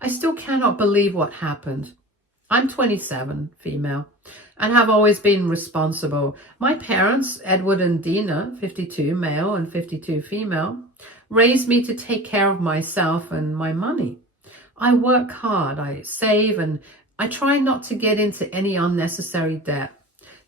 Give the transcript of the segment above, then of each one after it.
I still cannot believe what happened. I'm 27, female, and have always been responsible. My parents, Edward and Dina, 52 male and 52 female, raised me to take care of myself and my money. I work hard, I save, and I try not to get into any unnecessary debt.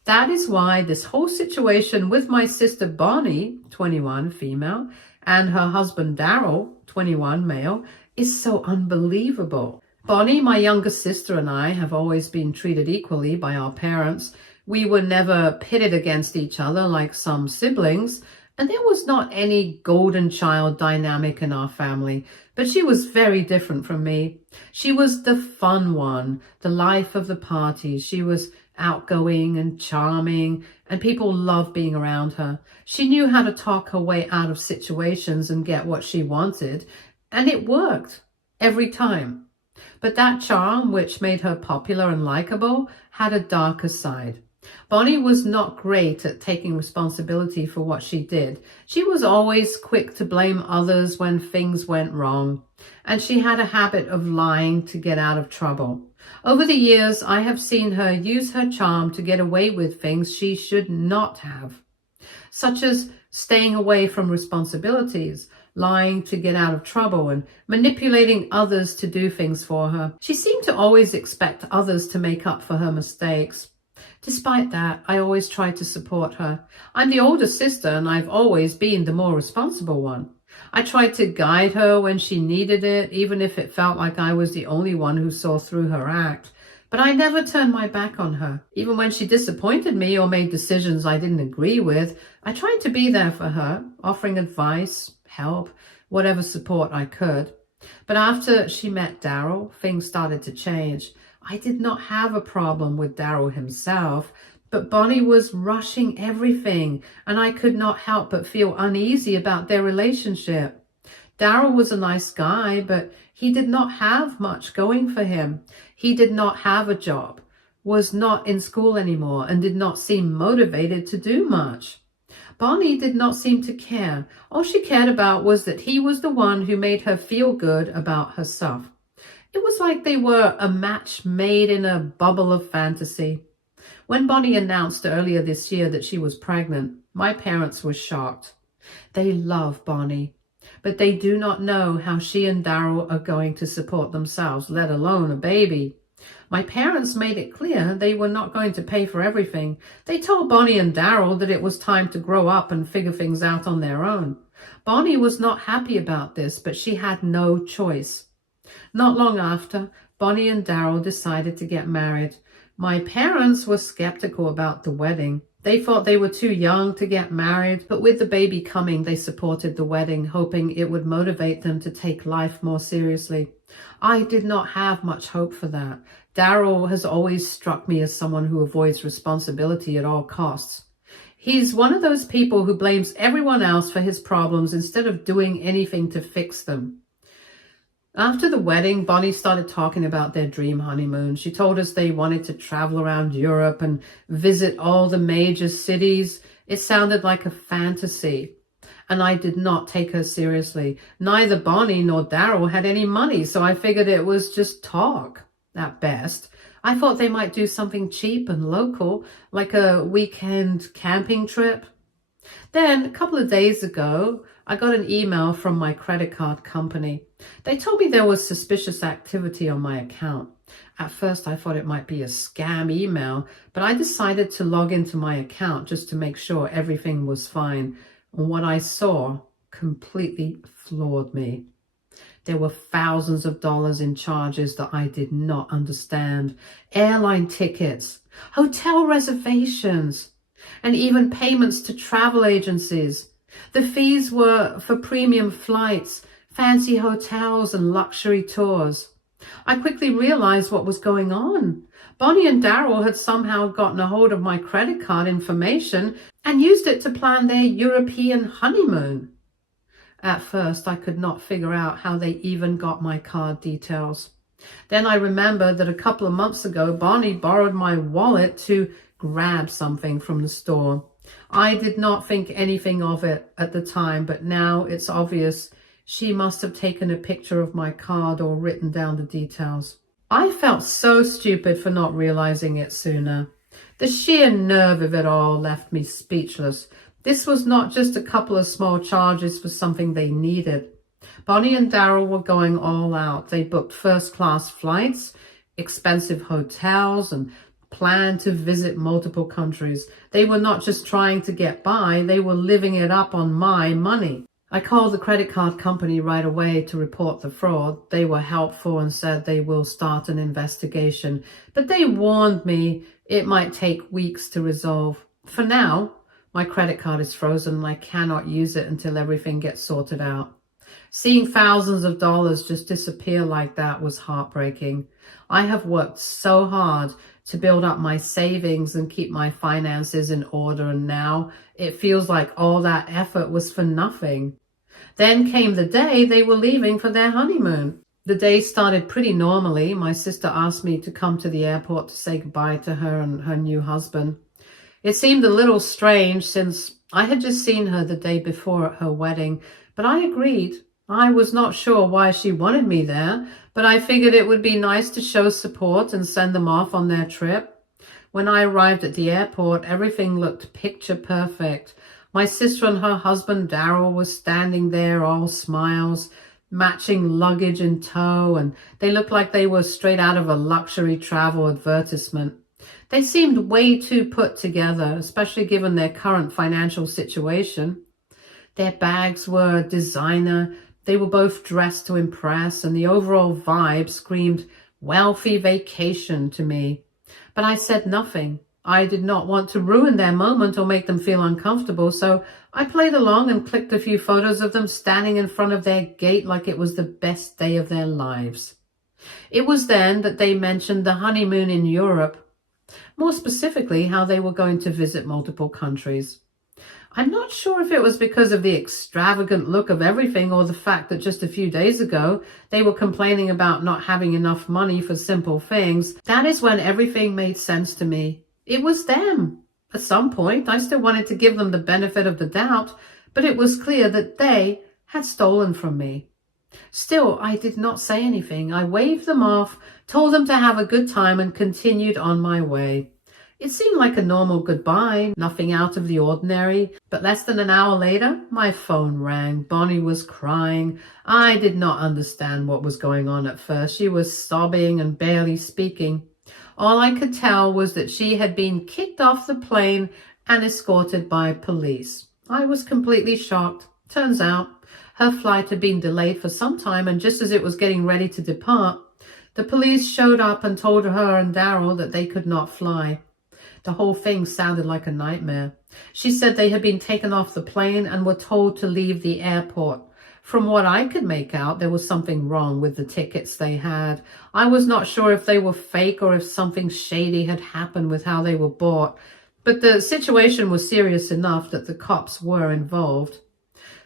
That is why this whole situation with my sister Bonnie, 21 female, and her husband Daryl, 21 male, is so unbelievable. Bonnie, my younger sister, and I have always been treated equally by our parents. We were never pitted against each other like some siblings, and there was not any golden child dynamic in our family. But she was very different from me. She was the fun one, the life of the party. She was outgoing and charming, and people loved being around her. She knew how to talk her way out of situations and get what she wanted, and it worked every time. But that charm, which made her popular and likable, had a darker side. Bonnie was not great at taking responsibility for what she did. She was always quick to blame others when things went wrong, and she had a habit of lying to get out of trouble. Over the years, I have seen her use her charm to get away with things she should not have, such as staying away from responsibilities, lying to get out of trouble, and manipulating others to do things for her. She seemed to always expect others to make up for her mistakes. Despite that, I always tried to support her. I'm the older sister, and I've always been the more responsible one. I tried to guide her when she needed it, even if it felt like I was the only one who saw through her act. But I never turned my back on her. Even when she disappointed me or made decisions I didn't agree with, I tried to be there for her, offering advice, help, whatever support I could. But after she met Daryl, things started to change. I did not have a problem with Daryl himself, but Bonnie was rushing everything, and I could not help but feel uneasy about their relationship. Daryl was a nice guy, but he did not have much going for him. He did not have a job, was not in school anymore, and did not seem motivated to do much. Bonnie did not seem to care. All she cared about was that he was the one who made her feel good about herself. It was like they were a match made in a bubble of fantasy. When Bonnie announced earlier this year that she was pregnant, my parents were shocked. They love Bonnie, but they do not know how she and Daryl are going to support themselves, let alone a baby. My parents made it clear they were not going to pay for everything. They told Bonnie and Daryl that it was time to grow up and figure things out on their own. Bonnie was not happy about this, but she had no choice. Not long after, Bonnie and Daryl decided to get married. My parents were skeptical about the wedding. They thought they were too young to get married, but with the baby coming, they supported the wedding, hoping it would motivate them to take life more seriously. I did not have much hope for that. Daryl has always struck me as someone who avoids responsibility at all costs. He's one of those people who blames everyone else for his problems instead of doing anything to fix them. After the wedding, Bonnie started talking about their dream honeymoon. She told us they wanted to travel around Europe and visit all the major cities. It sounded like a fantasy, and I did not take her seriously. Neither Bonnie nor Daryl had any money, so I figured it was just talk, at best. I thought they might do something cheap and local, like a weekend camping trip. Then, a couple of days ago, I got an email from my credit card company. They told me there was suspicious activity on my account. At first, I thought it might be a scam email, but I decided to log into my account just to make sure everything was fine. And what I saw completely floored me. There were thousands of dollars in charges that I did not understand. Airline tickets, hotel reservations, and even payments to travel agencies. The fees were for premium flights, fancy hotels, and luxury tours. I quickly realized what was going on. Bonnie and Daryl had somehow gotten a hold of my credit card information and used it to plan their European honeymoon. At first, I could not figure out how they even got my card details. Then I remembered that a couple of months ago, Bonnie borrowed my wallet to grab something from the store. I did not think anything of it at the time, but now it's obvious She must have taken a picture of my card or written down the details. I felt so stupid for not realizing it sooner. The sheer nerve of it all left me speechless. This was not just a couple of small charges for something they needed. Bonnie and Daryl were going all out. They booked first-class flights, expensive hotels, and planned to visit multiple countries. They were not just trying to get by, they were living it up on my money. I called the credit card company right away to report the fraud. They were helpful and said they will start an investigation, but they warned me it might take weeks to resolve. For now, my credit card is frozen and I cannot use it until everything gets sorted out. Seeing thousands of dollars just disappear like that was heartbreaking. I have worked so hard to build up my savings and keep my finances in order, and now it feels like all that effort was for nothing. Then came the day they were leaving for their honeymoon. The day started pretty normally. My sister asked me to come to the airport to say goodbye to her and her new husband. It seemed a little strange since I had just seen her the day before at her wedding, but I agreed. I was not sure why she wanted me there, but I figured it would be nice to show support and send them off on their trip. When I arrived at the airport, everything looked picture perfect. My sister and her husband, Daryl, were standing there, all smiles, matching luggage in tow, and they looked like they were straight out of a luxury travel advertisement. They seemed way too put together, especially given their current financial situation. Their bags were designer. They were both dressed to impress, and the overall vibe screamed wealthy vacation to me. But I said nothing. I did not want to ruin their moment or make them feel uncomfortable, so I played along and clicked a few photos of them standing in front of their gate like it was the best day of their lives. It was then that they mentioned the honeymoon in Europe, more specifically how they were going to visit multiple countries. I'm not sure if it was because of the extravagant look of everything or the fact that just a few days ago they were complaining about not having enough money for simple things. That is when everything made sense to me. It was them. At some point, I still wanted to give them the benefit of the doubt, but it was clear that they had stolen from me. Still, I did not say anything. I waved them off, told them to have a good time, and continued on my way. It seemed like a normal goodbye, nothing out of the ordinary, but less than an hour later, my phone rang. Bonnie was crying. I did not understand what was going on at first. She was sobbing and barely speaking. All I could tell was that she had been kicked off the plane and escorted by police. I was completely shocked. Turns out, her flight had been delayed for some time, and just as it was getting ready to depart, the police showed up and told her and Daryl that they could not fly. The whole thing sounded like a nightmare. She said they had been taken off the plane and were told to leave the airport. From what I could make out, there was something wrong with the tickets they had. I was not sure if they were fake or if something shady had happened with how they were bought, but the situation was serious enough that the cops were involved.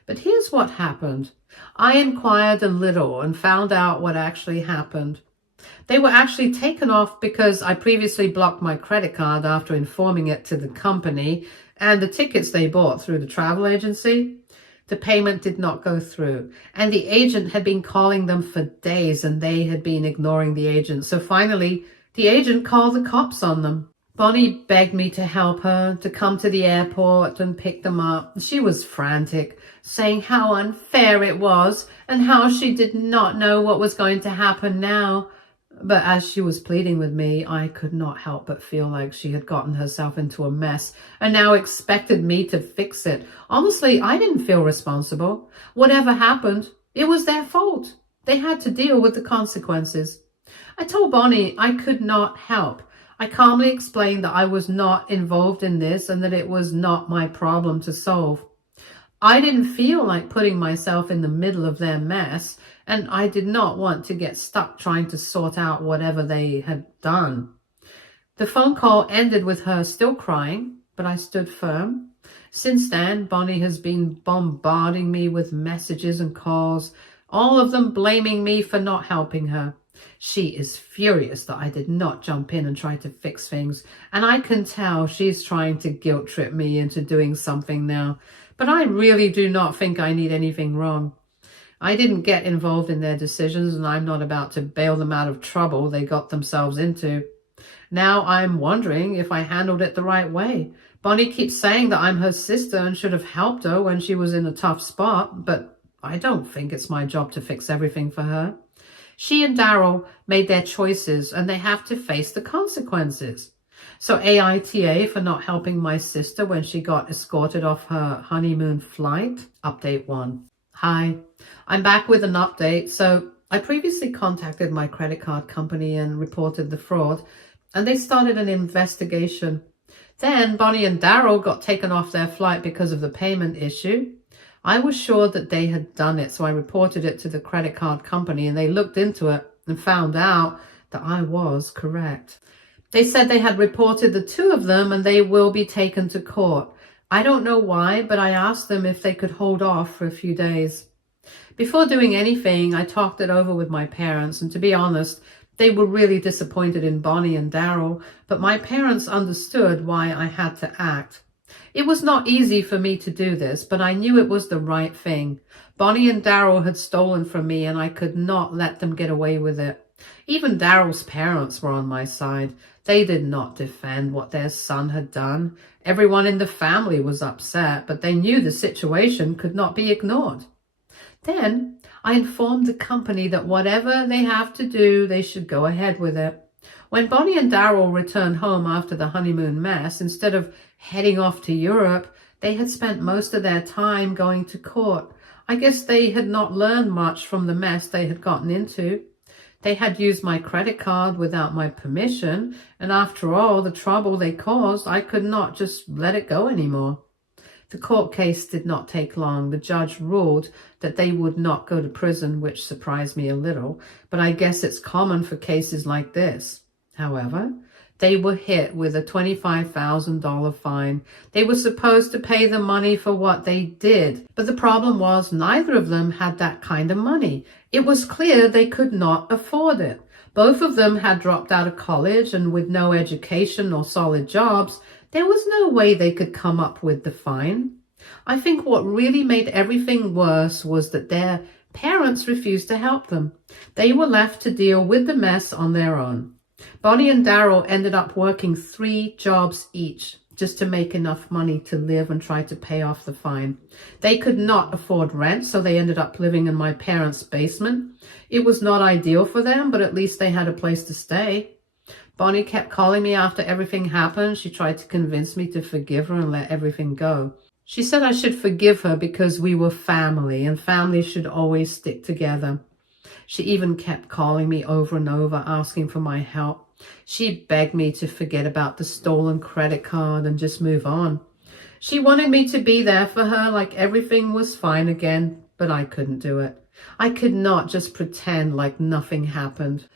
But here's what happened. I inquired a little and found out what actually happened. They were actually taken off because I previously blocked my credit card after informing it to the company, and the tickets they bought through the travel agency, the payment did not go through, and the agent had been calling them for days and they had been ignoring the agent. So finally, the agent called the cops on them. Bonnie begged me to help her, to come to the airport and pick them up. She was frantic, saying how unfair it was and how she did not know what was going to happen now. But as she was pleading with me, I could not help but feel like she had gotten herself into a mess and now expected me to fix it. Honestly, I didn't feel responsible. Whatever happened, it was their fault. They had to deal with the consequences. I told Bonnie I could not help. I calmly explained that I was not involved in this and that it was not my problem to solve. I didn't feel like putting myself in the middle of their mess, and I did not want to get stuck trying to sort out whatever they had done. The phone call ended with her still crying, but I stood firm. Since then, Bonnie has been bombarding me with messages and calls, all of them blaming me for not helping her. She is furious that I did not jump in and try to fix things, and I can tell she's trying to guilt trip me into doing something now. But I really do not think I need anything wrong. I didn't get involved in their decisions, and I'm not about to bail them out of trouble they got themselves into. Now I'm wondering if I handled it the right way. Bonnie keeps saying that I'm her sister and should have helped her when she was in a tough spot, but I don't think it's my job to fix everything for her. She and Daryl made their choices, and they have to face the consequences. So aita for not helping my sister when she got escorted off her honeymoon flight. Update 1. Hi, I'm back with an update. So I previously contacted my credit card company and reported the fraud, and they started an investigation. Then Bonnie and Daryl got taken off their flight because of the payment issue. I was sure that they had done it, so I reported it to the credit card company, and they looked into it and found out that I was correct. They said they had reported the two of them and they will be taken to court. I don't know why, but I asked them if they could hold off for a few days. Before doing anything, I talked it over with my parents, and to be honest, they were really disappointed in Bonnie and Daryl, but my parents understood why I had to act. It was not easy for me to do this, but I knew it was the right thing. Bonnie and Daryl had stolen from me, and I could not let them get away with it. Even Daryl's parents were on my side. They did not defend what their son had done. Everyone in the family was upset, but they knew the situation could not be ignored. Then I informed the company that whatever they have to do, they should go ahead with it. When Bonnie and Daryl returned home after the honeymoon mess, instead of heading off to Europe, they had spent most of their time going to court. I guess they had not learned much from the mess they had gotten into. They had used my credit card without my permission, and after all the trouble they caused, I could not just let it go anymore. The court case did not take long. The judge ruled that they would not go to prison, which surprised me a little, but I guess it's common for cases like this. However, they were hit with a $25,000 fine. They were supposed to pay the money for what they did, but the problem was neither of them had that kind of money. It was clear they could not afford it. Both of them had dropped out of college, and with no education or solid jobs, there was no way they could come up with the fine. I think what really made everything worse was that their parents refused to help them. They were left to deal with the mess on their own. Bonnie and Daryl ended up working 3 jobs each just to make enough money to live and try to pay off the fine. They could not afford rent, so they ended up living in my parents' basement. It was not ideal for them, but at least they had a place to stay. Bonnie kept calling me after everything happened. She tried to convince me to forgive her and let everything go. She said I should forgive her because we were family, and families should always stick together. She even kept calling me over and over, asking for my help. She begged me to forget about the stolen credit card and just move on. She wanted me to be there for her like everything was fine again, but I couldn't do it. I could not just pretend like nothing happened.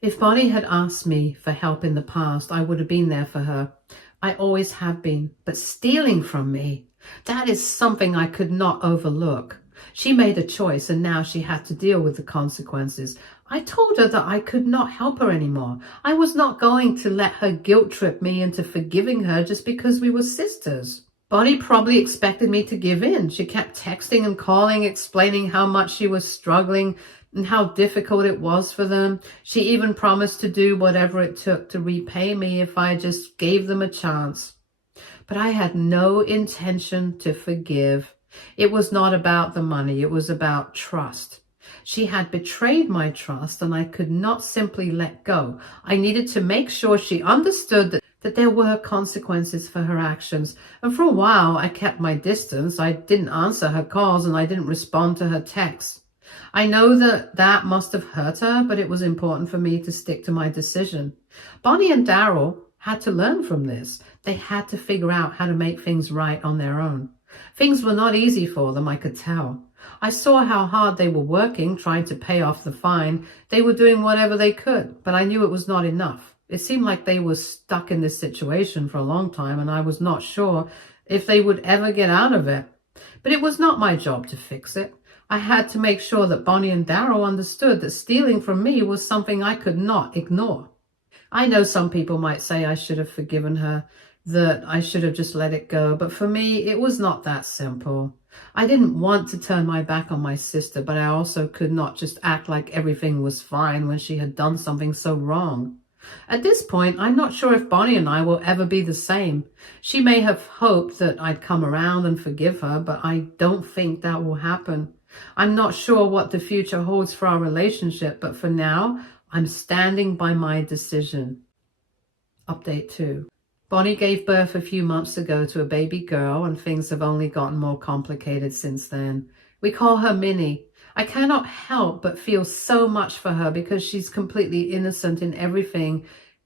If Bonnie had asked me for help in the past, I would have been there for her. I always have been. But stealing from me, that is something I could not overlook. She made a choice, and now she had to deal with the consequences. I told her that I could not help her anymore. I was not going to let her guilt trip me into forgiving her just because we were sisters. Bonnie probably expected me to give in. She kept texting and calling, explaining how much she was struggling and how difficult it was for them. She even promised to do whatever it took to repay me if I just gave them a chance. But I had no intention to forgive. It was not about the money. It was about trust. She had betrayed my trust, and I could not simply let go. I needed to make sure she understood that there were consequences for her actions. And for a while, I kept my distance. I didn't answer her calls, and I didn't respond to her texts. I know that must have hurt her, but it was important for me to stick to my decision. Bonnie and Daryl had to learn from this. They had to figure out how to make things right on their own. Things were not easy for them, I could tell. I saw how hard they were working, trying to pay off the fine. They were doing whatever they could, but I knew it was not enough. It seemed like they were stuck in this situation for a long time, and I was not sure if they would ever get out of it. But it was not my job to fix it. I had to make sure that Bonnie and Daryl understood that stealing from me was something I could not ignore. I know some people might say I should have forgiven her, that I should have just let it go, but for me, it was not that simple. I didn't want to turn my back on my sister, but I also could not just act like everything was fine when she had done something so wrong. At this point, I'm not sure if Bonnie and I will ever be the same. She may have hoped that I'd come around and forgive her, but I don't think that will happen. I'm not sure what the future holds for our relationship, but for now, I'm standing by my decision. Update 2. Bonnie gave birth a few months ago to a baby girl, and things have only gotten more complicated since then. We call her Minnie. I cannot help but feel so much for her because she's completely innocent in everything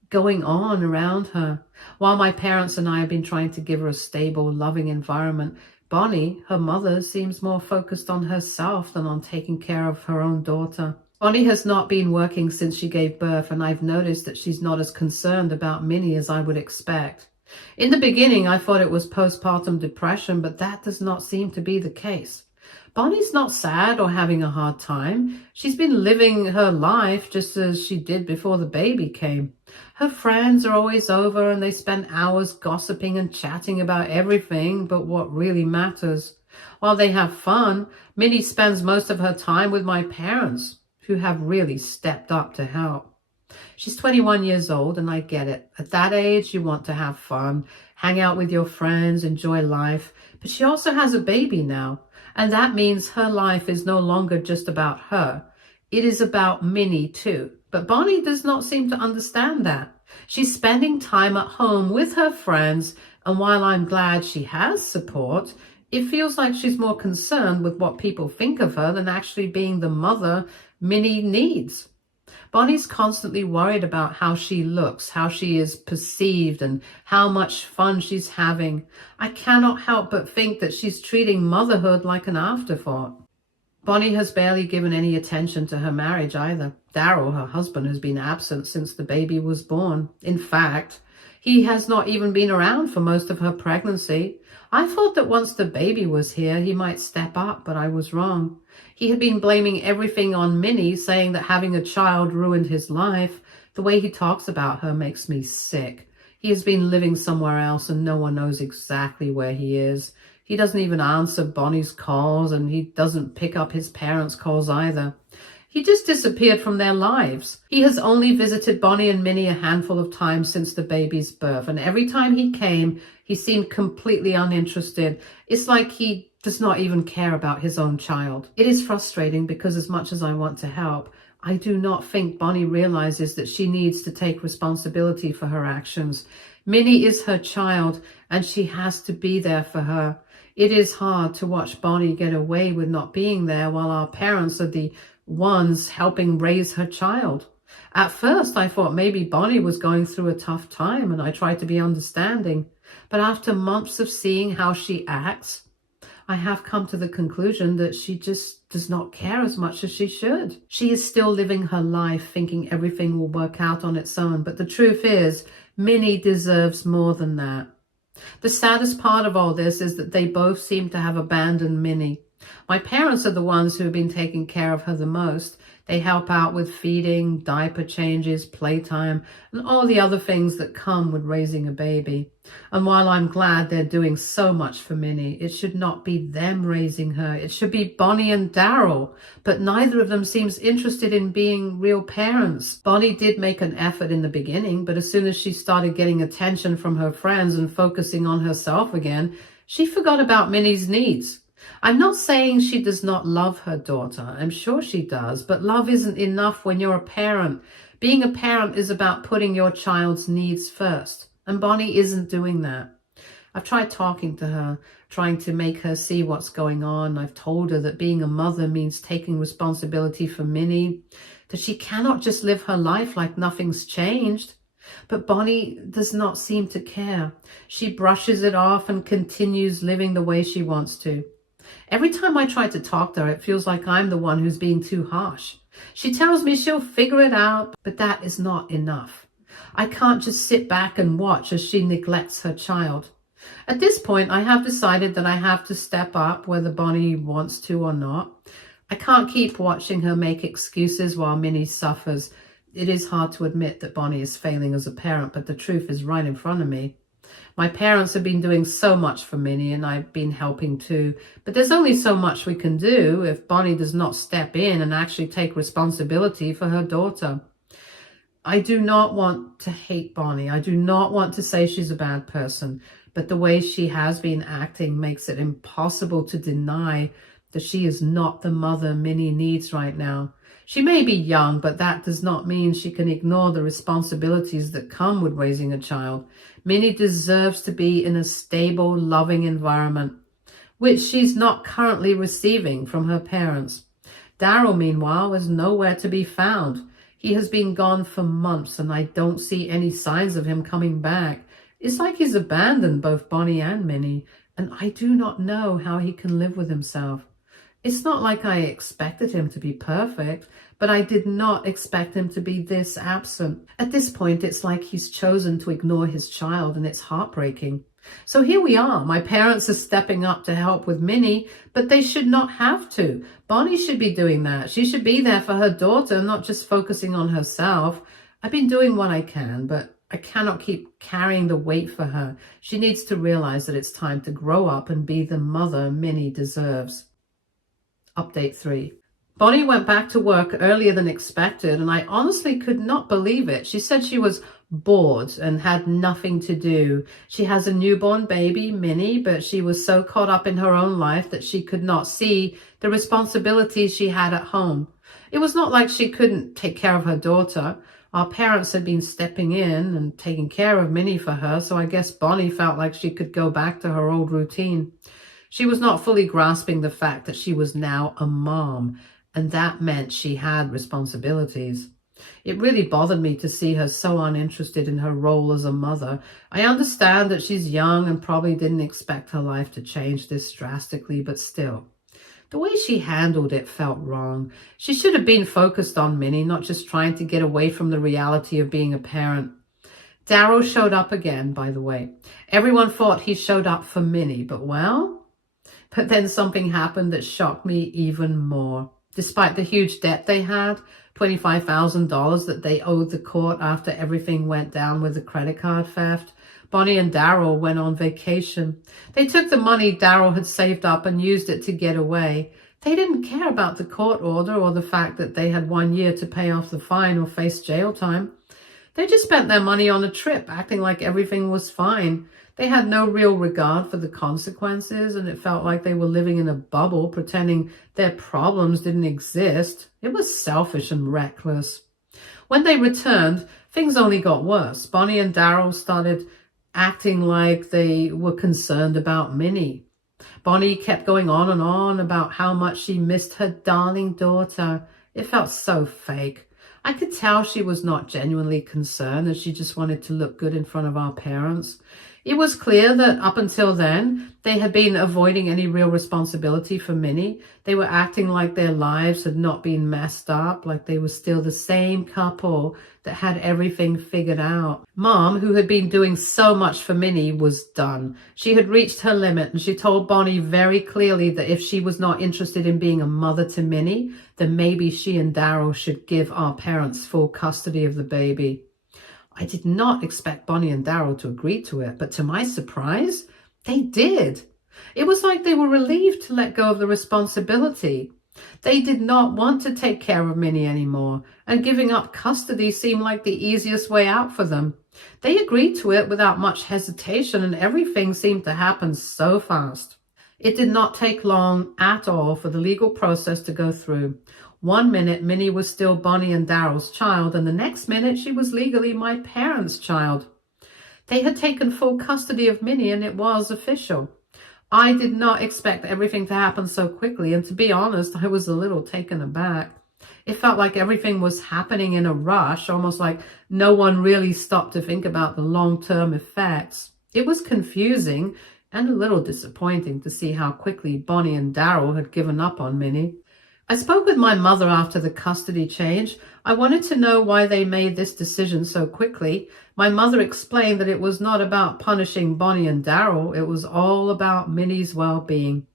going on around her. While my parents and I have been trying to give her a stable, loving environment, Bonnie, her mother, seems more focused on herself than on taking care of her own daughter. Bonnie has not been working since she gave birth, and I've noticed that she's not as concerned about Minnie as I would expect. In the beginning, I thought it was postpartum depression, but that does not seem to be the case. Bonnie's not sad or having a hard time. She's been living her life just as she did before the baby came. Her friends are always over and they spend hours gossiping and chatting about everything but what really matters. While they have fun, Minnie spends most of her time with my parents, who have really stepped up to help. She's 21 years old, and I get it. At that age, you want to have fun, hang out with your friends, enjoy life. But she also has a baby now, and that means her life is no longer just about her. It is about Minnie too. But Bonnie does not seem to understand that. She's spending time at home with her friends, and while I'm glad she has support, it feels like she's more concerned with what people think of her than actually being the mother Minnie needs. Bonnie's constantly worried about how she looks, how she is perceived, and how much fun she's having. I cannot help but think that she's treating motherhood like an afterthought. Bonnie has barely given any attention to her marriage either. Daryl, her husband, has been absent since the baby was born. In fact, he has not even been around for most of her pregnancy. I thought that once the baby was here, he might step up, but I was wrong. He had been blaming everything on Minnie, saying that having a child ruined his life. The way he talks about her makes me sick. He has been living somewhere else and no one knows exactly where he is. He doesn't even answer Bonnie's calls, and he doesn't pick up his parents' calls either. He just disappeared from their lives. He has only visited Bonnie and Minnie a handful of times since the baby's birth, and every time he came, he seemed completely uninterested. It's like he does not even care about his own child. It is frustrating because as much as I want to help, I do not think Bonnie realizes that she needs to take responsibility for her actions. Minnie is her child, and she has to be there for her. It is hard to watch Bonnie get away with not being there while our parents are the ones helping raise her child. At first, I thought maybe Bonnie was going through a tough time, and I tried to be understanding. But after months of seeing how she acts, I have come to the conclusion that she just does not care as much as she should. She is still living her life thinking everything will work out on its own, but the truth is, Minnie deserves more than that. The saddest part of all this is that they both seem to have abandoned Minnie. My parents are the ones who have been taking care of her the most. They help out with feeding, diaper changes, playtime, and all the other things that come with raising a baby. And while I'm glad they're doing so much for Minnie, it should not be them raising her. It should be Bonnie and Daryl. But neither of them seems interested in being real parents. Bonnie did make an effort in the beginning, but as soon as she started getting attention from her friends and focusing on herself again, she forgot about Minnie's needs. I'm not saying she does not love her daughter. I'm sure she does, but love isn't enough when you're a parent. Being a parent is about putting your child's needs first, and Bonnie isn't doing that. I've tried talking to her, trying to make her see what's going on. I've told her that being a mother means taking responsibility for Minnie, that she cannot just live her life like nothing's changed. But Bonnie does not seem to care. She brushes it off and continues living the way she wants to. Every time I try to talk to her, it feels like I'm the one who's being too harsh. She tells me she'll figure it out, but that is not enough. I can't just sit back and watch as she neglects her child. At this point, I have decided that I have to step up, whether Bonnie wants to or not. I can't keep watching her make excuses while Minnie suffers. It is hard to admit that Bonnie is failing as a parent, but the truth is right in front of me. My parents have been doing so much for Minnie, and I've been helping too. But there's only so much we can do if Bonnie does not step in and actually take responsibility for her daughter. I do not want to hate Bonnie. I do not want to say she's a bad person. But the way she has been acting makes it impossible to deny that she is not the mother Minnie needs right now. She may be young, but that does not mean she can ignore the responsibilities that come with raising a child. Minnie deserves to be in a stable, loving environment, which she's not currently receiving from her parents. Daryl, meanwhile, is nowhere to be found. He has been gone for months, and I don't see any signs of him coming back. It's like he's abandoned both Bonnie and Minnie, and I do not know how he can live with himself. It's not like I expected him to be perfect, but I did not expect him to be this absent. At this point, it's like he's chosen to ignore his child, and it's heartbreaking. So here we are. My parents are stepping up to help with Minnie, but they should not have to. Bonnie should be doing that. She should be there for her daughter, not just focusing on herself. I've been doing what I can, but I cannot keep carrying the weight for her. She needs to realize that it's time to grow up and be the mother Minnie deserves. Update 3. Bonnie went back to work earlier than expected, and I honestly could not believe it. She said she was bored and had nothing to do. She has a newborn baby, Minnie, but she was so caught up in her own life that she could not see the responsibilities she had at home. It was not like she couldn't take care of her daughter. Our parents had been stepping in and taking care of Minnie for her, so I guess Bonnie felt like she could go back to her old routine. She was not fully grasping the fact that she was now a mom, and that meant she had responsibilities. It really bothered me to see her so uninterested in her role as a mother. I understand that she's young and probably didn't expect her life to change this drastically, but still. The way she handled it felt wrong. She should have been focused on Minnie, not just trying to get away from the reality of being a parent. Daryl showed up again, by the way. Everyone thought he showed up for Minnie, but then something happened that shocked me even more. Despite the huge debt they had, $25,000 that they owed the court after everything went down with the credit card theft, Bonnie and Daryl went on vacation. They took the money Daryl had saved up and used it to get away. They didn't care about the court order or the fact that they had 1 year to pay off the fine or face jail time. They just spent their money on a trip, acting like everything was fine. They had no real regard for the consequences, and it felt like they were living in a bubble, pretending their problems didn't exist. It was selfish and reckless. When they returned, things only got worse. Bonnie and Daryl started acting like they were concerned about Minnie. Bonnie kept going on and on about how much she missed her darling daughter. It felt so fake. I could tell she was not genuinely concerned, and she just wanted to look good in front of our parents. It was clear that up until then, they had been avoiding any real responsibility for Minnie. They were acting like their lives had not been messed up, like they were still the same couple that had everything figured out. Mom, who had been doing so much for Minnie, was done. She had reached her limit, and she told Bonnie very clearly that if she was not interested in being a mother to Minnie, then maybe she and Daryl should give our parents full custody of the baby. I did not expect Bonnie and Daryl to agree to it, but to my surprise, they did. It was like they were relieved to let go of the responsibility. They did not want to take care of Minnie anymore, and giving up custody seemed like the easiest way out for them. They agreed to it without much hesitation, and everything seemed to happen so fast. It did not take long at all for the legal process to go through. 1 minute, Minnie was still Bonnie and Daryl's child, and the next minute she was legally my parents' child. They had taken full custody of Minnie, and it was official. I did not expect everything to happen so quickly, and to be honest, I was a little taken aback. It felt like everything was happening in a rush, almost like no one really stopped to think about the long-term effects. It was confusing and a little disappointing to see how quickly Bonnie and Daryl had given up on Minnie. I spoke with my mother after the custody change. I wanted to know why they made this decision so quickly. My mother explained that it was not about punishing Bonnie and Daryl. It was all about Minnie's well-being.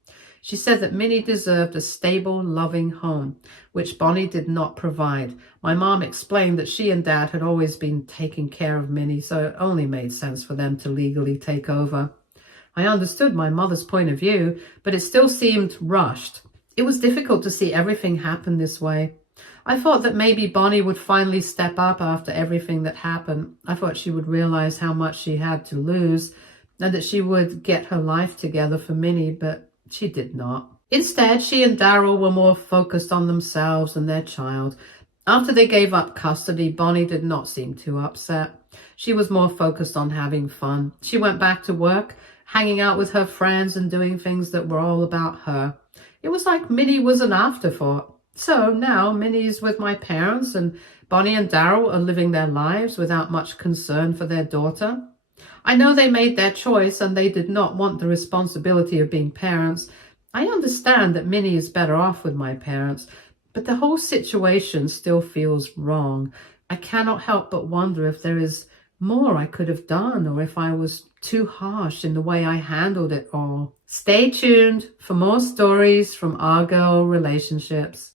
She said that Minnie deserved a stable, loving home, which Bonnie did not provide. My mom explained that she and Dad had always been taking care of Minnie, so it only made sense for them to legally take over. I understood my mother's point of view, but it still seemed rushed. It was difficult to see everything happen this way. I thought that maybe Bonnie would finally step up after everything that happened. I thought she would realize how much she had to lose and that she would get her life together for Minnie, but she did not. Instead, she and Daryl were more focused on themselves and their child. After they gave up custody, Bonnie did not seem too upset. She was more focused on having fun. She went back to work, hanging out with her friends and doing things that were all about her. It was like Minnie was an afterthought. So now Minnie's with my parents and Bonnie and Daryl are living their lives without much concern for their daughter. I know they made their choice and they did not want the responsibility of being parents. I understand that Minnie is better off with my parents, but the whole situation still feels wrong. I cannot help but wonder if there is more I could have done or if I was too harsh in the way I handled it all. Stay tuned for more stories from our girl relationships.